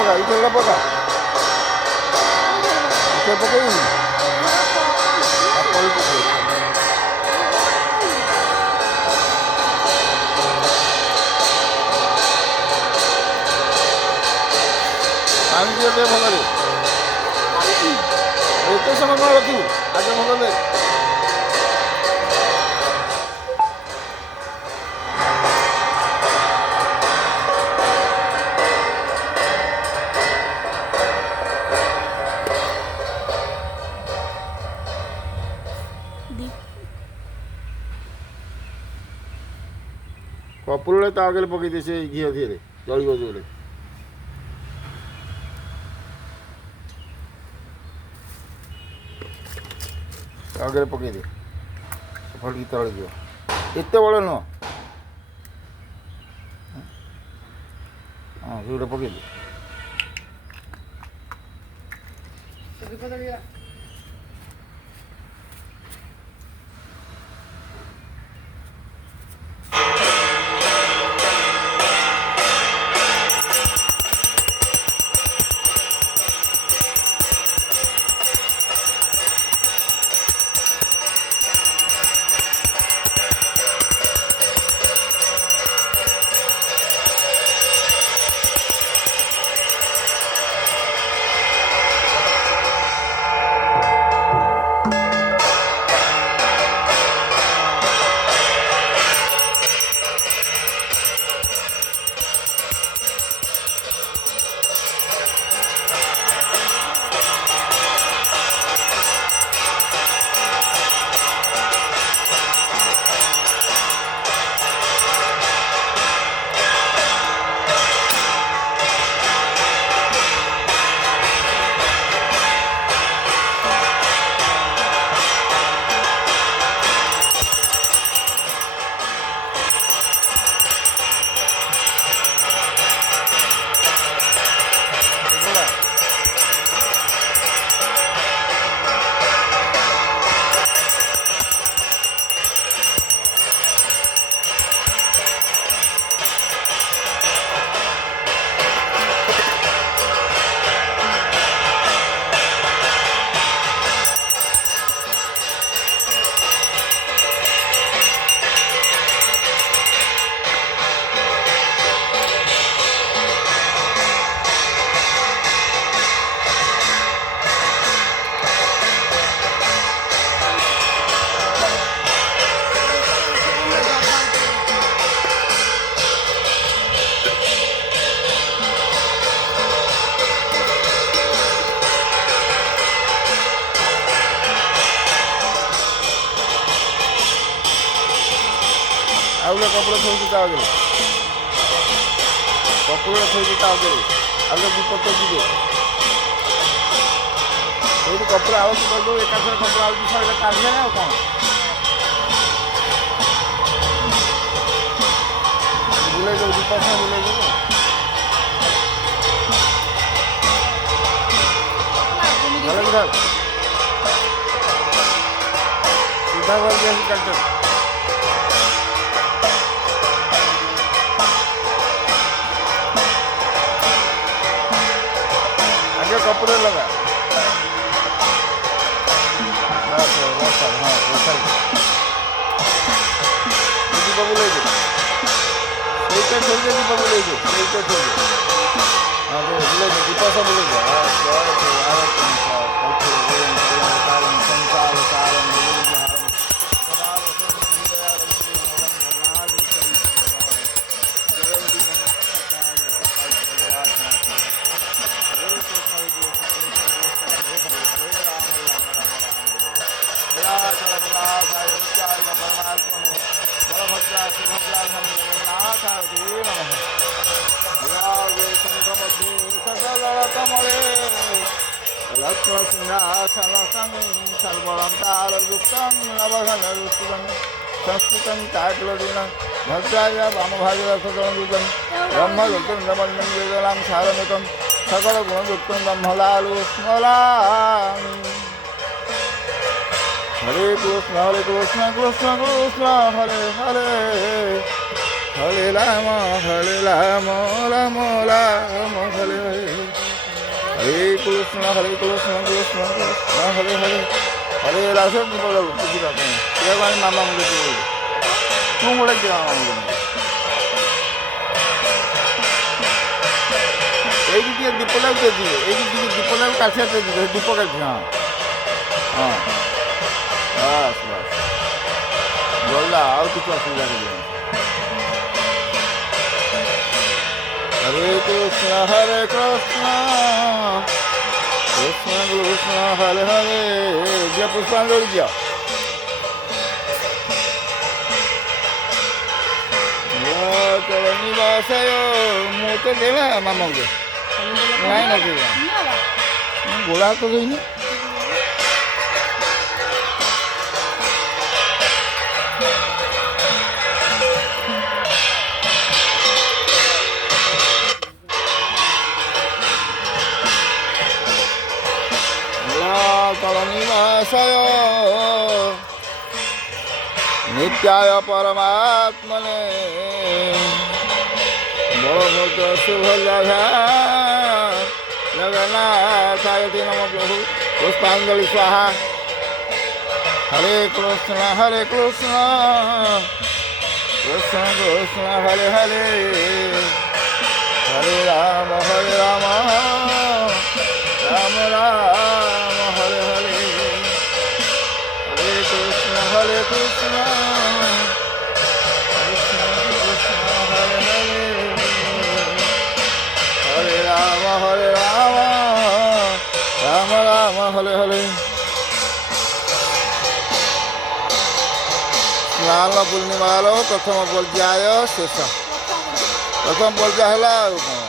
ପକା ଇଥେଟା ପକା ଇଥେ ପକେଇବି ତଳି ପକେଇ ପାଣି ଦିଅ ଟିକେ ଭଲରେ ଏତେ ସମୟ କ'ଣ ରଖିବୁ ଆଗେ ଭଲ ଦେ କପୁରରେ ତା ଆଗରେ ପକେଇଦେ ସେ ଘିଅ ଧିଅରେ ଜଳିବ ଜୋରେ ତା ଆଗରେ ପକେଇଦେ ଫଟିକି ତଳେ ଯିବ ଏତେ ବଡ଼ ନୁହଁ ହଁ ସେଗୁଡ଼ା ପକେଇଦେ ଆଉ ଗୋଟେ କପଡ଼ା ଥୋଇଛି ତା ଆଗରେ କପଡ଼ା ଥୋଇଛି ତା ଆଗରେ ଆଉ ଗୋଟେ ବିପଦ ଯିବେ ସେଇଠି କପଡ଼ା ଆଳତି କରିଦେବୁ ଏକାଥରେ କପଡ଼ା ଆଳତି ସରିଲେ କାଢ଼ିଲେ ଆଉ କ'ଣ ବୁଲେଇ ଦେବୁ ଦୀପ ସାଙ୍ଗେ ବୁଲେଇ ଦେବୁ ଭଲ କି ଥାଉ ସିଧା କରିକି ଆସି କାଟିଦେବୁ कपड़े लगा बस हाँ दीप बुले ସେଇଟା ଥୋଇଦେ ଦୀପ ବୁଲେଇ ଦେ ସେଇଟା ଥୋଇଦେ ହଁ ବୁଲେଇ ଦେ ଦୀପ ସବୁ ବୁଲେଇ ଦେ लक्ष्मण सिंहासन सर्वलंकारयुक्तं नवघनरुचिरं संस्कृतं चाटुर्दिनं भद्राय वामभागरथगणयुतं ब्रह्मयुक्तं वेदनां सारमिकं सकलगुणयुक्तं ब्रह्मलालु स्मरामि हरे कृष्ण कृष्ण कृष्ण हरे हरे हरे राम राम राम हरे हरे कृष्ण हरे कृष्ण कृष्ण कृष्ण हरे हरे हरे रास बोलाबो बुझिବା ପାଇଁ ସେ ମାନେ ମାମା ମୁଣ୍ଡ ଯିବ ତୁ ଗୋଟେ ଯିବା ମାମା ମୁଣ୍ଡ ଏଇଠି ଟିକେ ଦୀପ ଲାଗୁଛି ଯିବେ ଏଇଠି ଟିକେ ଦୀପ ଲାଗୁ କାଠିଆ ଯିବେ ଦୀପ କାଠି ହଁ ହଁ ବାସ୍ ବାସ୍ ଗଲା ଆଉ କିଛି ଅସୁବିଧା ନାହିଁ हरे कृष्ण कृष्ण कृष्ण हरे हरे दिया पुष्पांजलि दिया निवासाय ମୁଁ ତ ଦେବା ମାମାଙ୍କୁ ନାଇଁ ନା ଗୋଳା ହାତ ଦେଇନି निवासाय नित्याय परमात्मने बलभद्र सुभद्रा जगन्नाथाय नमः प्रभु पुष्पांजलि स्वाहा हरे कृष्ण कृष्ण कृष्ण हरे हरे हरे राम राम राम हरे हरे हरे कृष्ण कृष्ण हरे हरे हरे राम राम राम हरे हरे स्नान पूर्णिमार प्रथम पर्याय शेष प्रथम पर्याय है